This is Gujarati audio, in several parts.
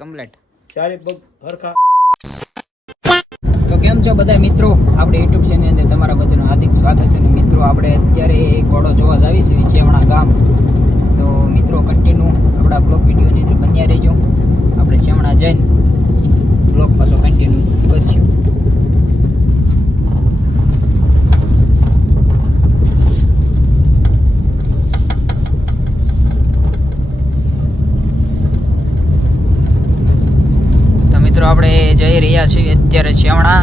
કમ્પ્લીટ ચારે પગ હરખા. તો કેમ છો બધા મિત્રો, આપણે યુટ્યુબ ચેનલ અંદર તમારા બધાનું હાર્દિક સ્વાગત છે. અને મિત્રો આપણે અત્યારે ઘોડો જોવા જ આવી છે ચેવણા ગામ. તો મિત્રો કન્ટિન્યુ આપણા બ્લોગ વિડીયોની અંદર બન્યા રહેજો. આપણે ચેવણા જઈને બ્લોગ પાછો કન્ટિન્યુ કરશું. આપણે જઈ રહ્યા છીએ અત્યારે ચેવણા.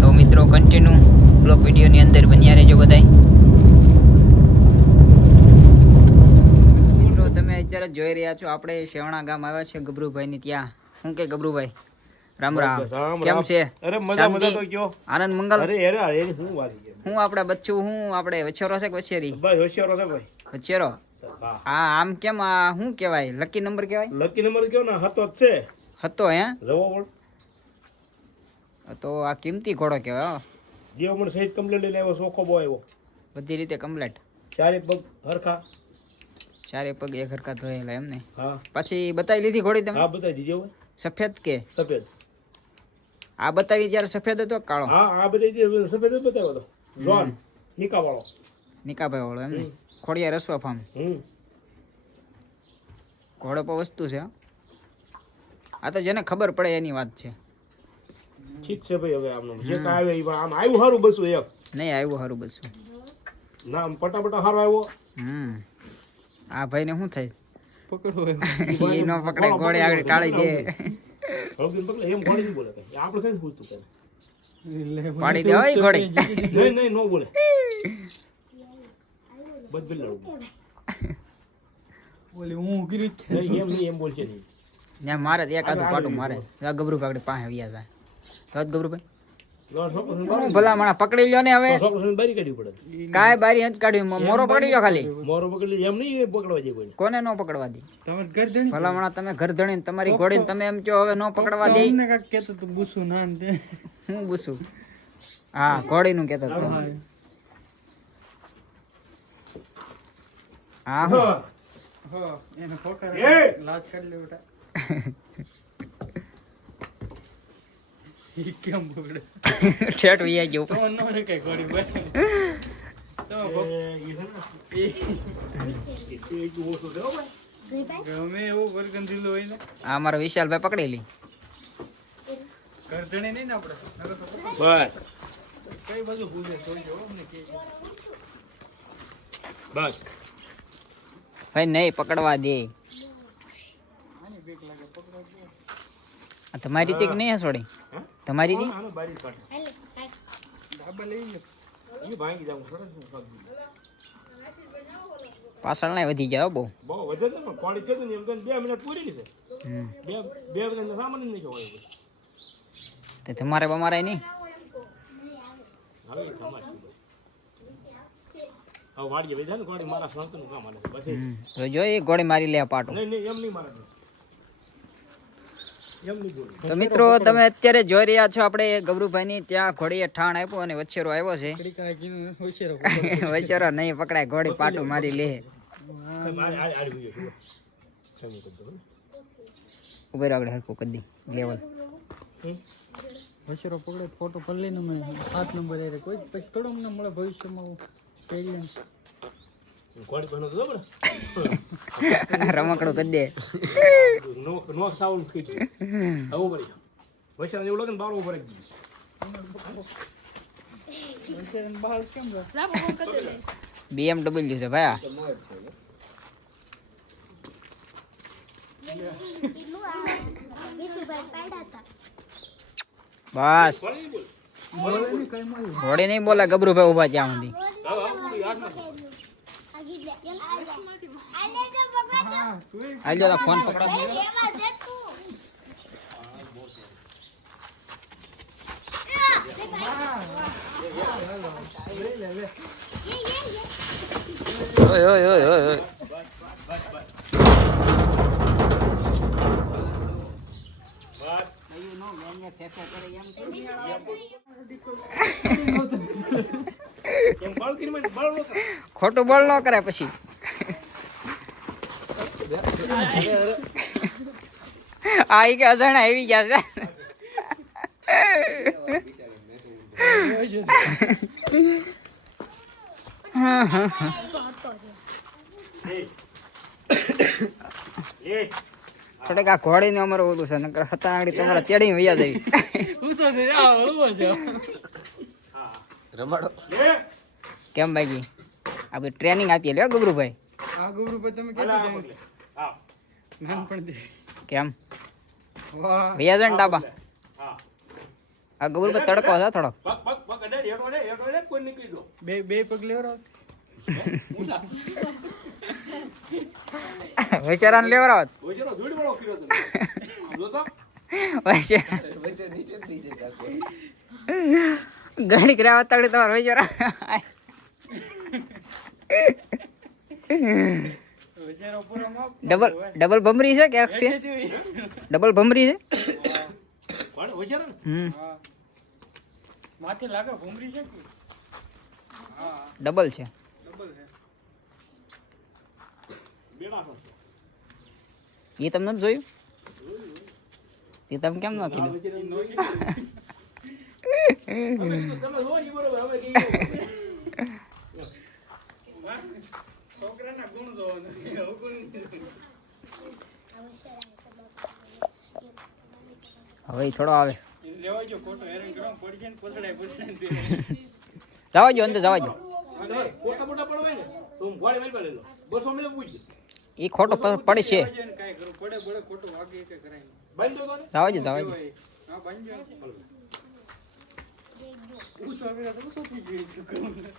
તો મિત્રો કન્ટિન્યુ બ્લોગ વિડીયોની અંદર બન્યા રહેજો બધાય. મિત્રો તમે અત્યારે જોઈ રહ્યા છો આપણે ચેવણા ગામ આવ્યા છે ગબરુભાઈની ત્યાં. શું કે ગબરુભાઈ, રામ રામ, કેમ છે? અરે મજા મજા તો કયો આનંદ મંગલ. અરે અરે અરે હું વારી ગયો હું આપણે બચ્ચું, હું આપણે વછેરો છે કે વછેરી? ભાઈ હોશિયારો છે ભાઈ, વછેરો. હા આમ કેમ આ શું કહેવાય, લકી નંબર કહેવાય? લકી નંબર કયો ને હતો જ છે. હતો હે જવો પણ તો આ કિંમતી ઘોડો કહેવાય. દેવ મને સહિત કમ્પ્લેટ લઈને આવ્યો, સોખો બો આવ્યો, બધી રીતે કમ્પ્લેટ. ચારે પગ હરખા. ચારે પગ એક હરખા ધોયેલા એમ ને? હા. પછી બતાવી લીધી ઘોડી તમે? હા બતાવી દીધી હોય. સફેદ કે સફેદ? આ બતાવી ત્યારે સફેદ હતો કે કાળો? હા આ બતાવી દીધી, સફેદ જ બતાવ્યો હતો. જોન નિકા વાળો, નિકાભાઈ વાળો એમ ને? ખોડિયા રસવા ફાર્મ. ઘોડો પર વસ્તુ છે. આ તો જેને ખબર પડે એની વાત છે. ઠીક છે ભાઈ, હવે આમનો જે કાંઈ આવે ઈ આમ આવ્યું સારું બસું એક નહીં આવ્યું સારું બસું ના, આમ પટાપટા સારો આવ્યો. આ ભાઈને શું થાય? પકડો એ ન પકડે, ઘોડે આગળ ટાળી દે. પકડે એમ ઘોડી નહીં બોલે કઈ, આપણે કઈ પૂછતું કઈ પાડી દે હોય ઘોડી. નહીં નહીં નો બોલે બધું લડવું ઓલી હું કરી નહીં એમ નહીં, એમ બોલશે નહીં. ત્યાં મારે એક આધું પાટું મારે ગબરું પાકડે પાસે વ્યા જાય તો જ ગબરુભાઈ ભલા મને પકડી લ્યો ને હવે. બારી કાઢવી પડે. કાંઈ બારી નથી કાઢ્યું, મોરો પકડી લ્યો ખાલી. મોરો પકડી એમ નહીં પકડવા દે કોઈ. કોને ન પકડવા દે? તમાર ઘર ધણી ભલા મણા તમે ઘર ધણી તમારી ઘોડી તમે એમ કહો હવે ન પકડવા દે. તમને કાક કેતો તો બુસુ ના ને હું બુસું? હા ઘોડી નું કેતો તો. હા હું હો એને ફોટા એ! લાજ કાઢ લે બેટા. ઈ કેમ બોલે ઠેઠ વૈયા ગયો. તો નો રે કઈ ઘોડી બોલે તો ગમે એવું વરગંધીલો હોય ને. આ મારો વિશાલભાઈ પકડેલી. ઘર ધણી નહીં ને આપણે બસ કઈ બાજુ ભૂલે જોજો અમને કે બસ ભાઈ નહીં પકડવા દે. આની બીક લાગે પકડો દે. આ તમારી રીતે કે નહીં હસોડી? તમારી રીતે આનો બારી કાઢ. ડાબા લઈ લે. ઈ ભાંગી જાવ સરસ નું પગ. પાછળ ના વધી જાય બહુ. બહુ વજન ને કોડી કીધું ને એમ કરીને 2 મિનિટ પૂરી છે. બે મિનિટ સામાન નહીં કહેવાય. તે તમારે બમારાય નહીં. હવે સમાજ હવે વાડીએ બેઠા ને કોડી મારા સંતનું કામ આલે પછી તો જો એ ઘોડી મારી લે પાટો. નહીં નહીં એમ નહીં મારે એમ નહીં બોલ. તો મિત્રો તમે અત્યારે જોઈ રહ્યા છો આપણે ગબરુભાઈ ની ત્યાં ઘોડીએ ઠાણ આપ્યું અને વછેરો આવ્યો છે. કડી કાઈ કીનું હોશિયાર વછેરો નહીં પકડાય, ઘોડી પાટું મારી લે. મારે આ વિડિયો જુઓ સમી કરી દો. ઉભેર આગળ હરખું કરી દી લેવલ. હોશિયારો પકડે ફોટો પડ લઈને મેં 7 નંબર એ કોઈ પછી થોડો મને મળે ભવિષ્યમાં પેલી કોડી બનો તો બરાબર રમકડું કરી દે. નો નો સાઉન્ડ સ્કીચ આવું બરી વૈશાલ જેવું લાગે ને બારો ઉપર એક હોશિયાર બહાર કેમ ગયો BMW છે ભાઈ આ. બસ બોલે ને કઈ માં ઘોડી નહીં બોલે ગબરુભાઈ ઉભા ત્યાં સુધી. હા તું હાલ જો ફોન પકડો. ઓય ઓય ઓય ઓય ઓય. ખોટું બોલ ન કરે પછી આ ઈ કે અજાણા આવી ગયા છે થોડેક આ ઘોડી ને અમારું ઓલું છે નકર હતા આગળ તમારા તેડી વૈયા જવી કેમ ભાઈ આપણે ટ્રેનિંગ આપીએ લ્યો ગબરુભાઈ આ ગૌરવ તમે કેટલી નાનપણથી કેમ વાહ વૈયા જાય ને ડાબા આ ગબરુભાઈ તડકો છે થોડો બે પગ લેવરાવ વૈચારાને લેવરાવત ઘણી કર્યા તગડી તમારે વૈચારા વિચારો પૂરો માપ ડબલ ભમરી છે કે એક છે ડબલ ભમરી છે માથે લાગે ભૂમરી છે કે હા ડબલ છે ડબલ છે એ તમને નથી જોયું એ તમે કેમ ન કીધું છોકરાના ગુણ હવે ઈ થોડો આવે લેવા જો ખોટો હેરાન કરો પડશે ને પછડાય જવા જો અંદર જવા જો એ ખોટો પડે છે કાઈ કરો પડે બળે ખોટો વાગે કે કરાય જવા જો જવા જો હા બાંધજો ઉસ આવે તો શું થઈ ગયું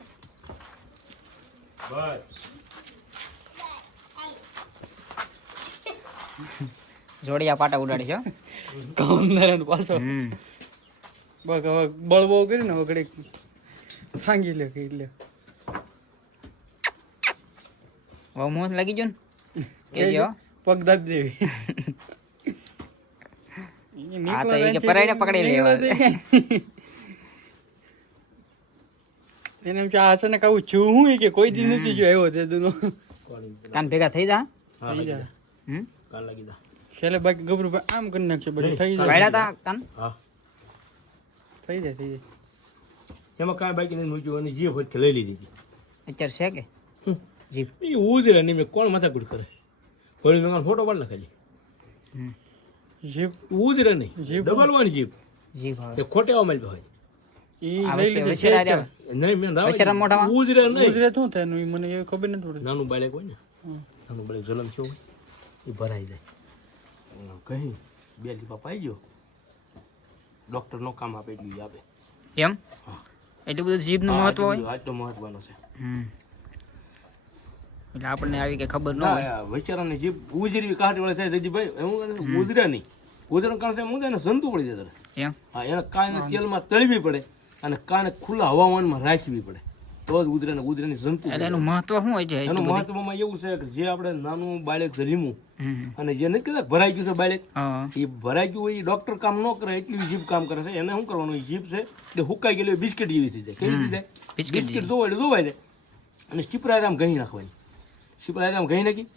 જોડિયા પાટા ઉડાડી છે કામદાર પાછો બગ હવે બળવો કરીને હવે ઘડીક ભાંગી લે કે લે હવે મોં લાગી ગયો ને કેજો પગ દાબ દેવી આ તો એ કે પરાઈને પકડી લેવા એને એમ કે આ છે ને કહું છું હું કે કોઈ દી નથી જો આવ્યો તે દુનો કાન ભેગા થઈ જા થઈ જાય કાન લાગી દા છેલ્લે બાકી ગબરું આમ કરી નાખશે બધું થઈ જાય વાળ્યા તા કાન હા થઈ જાય એમાં કાંઈ બાકી નહીં મૂક્યું અને જીભ હોય કે લઈ લીધી અત્યારે છે કે જીપ એ ઉજરે નહીં મેં કોણ માથાકૂટ કરે હોળી મેં ફોટો પાડ ખાલી જીપ ઉજરે નહીં દબાડવાની જીભ જીપ હવે એ ખોટે આવવા માંડ્યો હોય ઈ આ લઈ લીધું નહીં મેં વૈશારા મોઢામાં? ઉજરે નહીં ગુજરાત શું થાય એનું ઈ મને એ ખબર નથી પડતી નાનું બાળક હોય ને નાનું બાળક જલમ છે હોય એ ભરાઈ જાય કહી બે લીપા પાઈ ગયો ડૉક્ટર નો કામ આપે એટલું જ આપે એમ એટલું બધું જીભનું મહત્વ હોય આજ તો મહત્વનો છે એટલે આપણને આવી કે ખબર ન હોય વૈચારાની જીભ ઉજરી કાઢી વાળા થાય જજીભાઈ એવું ઉજરે નહીં ઉજરણ કારણ હું એને જંતુ પડી જાય એમ હા એને કાંઈ તેલમાં તળવી પડે અને કાને ખુલ્લા હવામાનમાં રાખવી પડે તો જ ઉધરાની જંતુ એટલે એનું મહત્વ શું હોય છે એનું મહત્વમાં એવું છે કે જે આપણે નાનું બાળક જન્મ્યું અને જે નથી કહેતા ભરાઈ ગયું છે બાળક હા એ ભરાઈ ગયું હોય એ ડોક્ટર કામ ન કરે એટલી જીભ કામ કરે છે એને શું કરવાનું એ જીભ છે તે હુકાઈ ગયેલી બિસ્કિટ જેવી થઈ જાય કેવી રીતે બિસ્કિટ ધોવાય ધોવાય જાય અને સ્ટીપરાયરામ ઘહી નાખવાની સ્ટીપરાયરામ ઘહી નાખી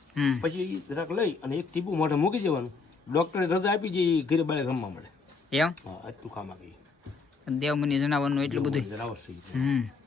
પછી જરાક લઈ અને એક ટીપું મોઢે મૂકી દેવાનું ડોક્ટરે રજા આપી દે ઘરે બાળક રમવા મળે એમ હા આટલું કામ આપી દેવમુનિ જણાવવાનું એટલું બધું જણાવર થઈ ગયું